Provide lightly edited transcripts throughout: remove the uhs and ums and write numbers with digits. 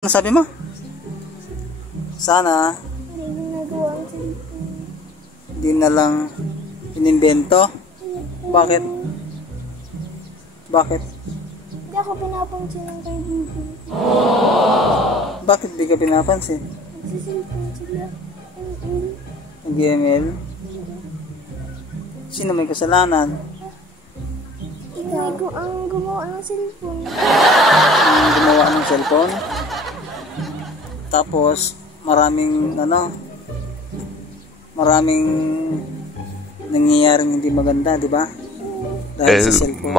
Ano sabi mo? Sana Hindi ginagawa ang cellphone. di na lang inimbento. Bakit? Bakit? Hindi ako pinapansin ng kaibigan. Bakit di ka pinapansin? Nagsiselfone sila. ML. Nag-ML? Sino may kasalanan? Ikaw ang gumawa ng cellphone. Ang gumawa ng cellphone? Tapos maraming nangyayaring hindi maganda, di ba? Dahil sa cellphone.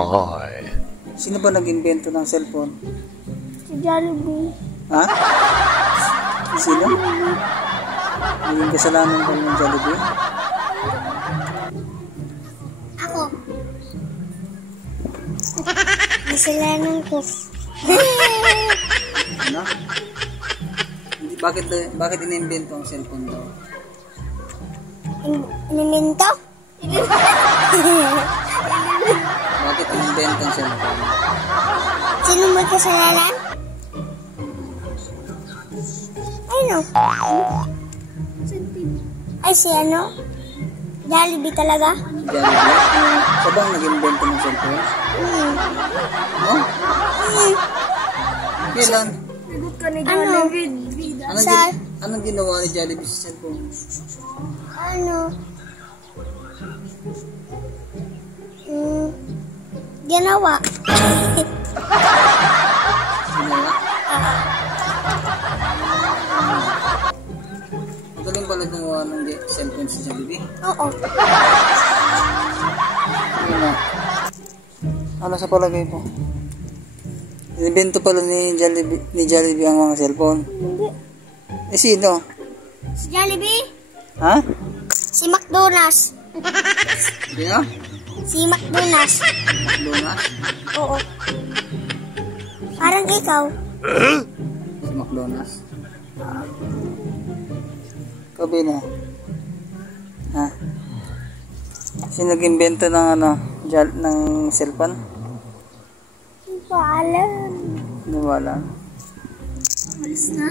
Sino ba nag-invento ng cellphone? Si Jollibee. Ha? Sino? Naging kasalanan ba ng Jollibee? Ako. Kasalanan ko. Ano? Bakit inimbento ang cellphone daw? Inimbento? Bakit inimbento ang cellphone? Sino may kasalanan? Ano? Ay, si ano? Jollibee talaga? Jollibee? Siya bang nag-invento ng cellphone? No? Kailan? Sagot ka ni Jollibee. Anong ginawa ni Jollibee sa cellphone? Ano? Ginawa. Ginawa? Magaling pala gumawa ng cellphone sa Jollibee? Oo. Ano sa palagay mo? Inimbento pala ni Jollibee ang mga cellphone. Hindi. Eh sino? Si Jollibee? Ha? Si McDonald's. Sino? Si McDonald's. McDonald's? Oo. Parang ikaw. Si McDonald's? Kabi na. Ha? Sino nag-invento ng ng cellphone? Hindi ko alam. Hindi mo alam. Alis na.